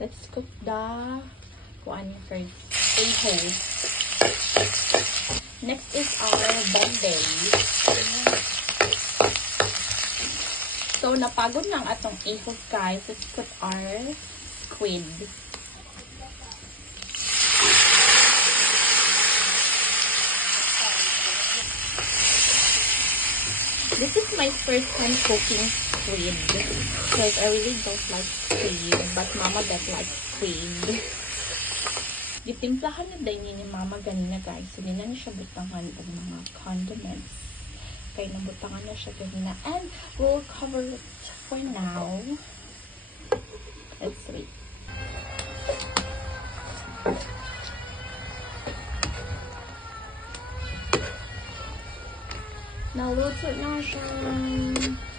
Let's cook the one first. A-ho. Next is our bombay. So, napagod lang atong A-ho, guys. Let's put our squid. This is my first time cooking squid because I really don't like squid, but Mama that likes squid. Gitimplahan na din ni Mama ganina, guys. So, hindi na siya butangan ng mga condiments. Kaya nabutangan na siya ganina. And we'll cover it for now. Let's wait. Naluto na siya.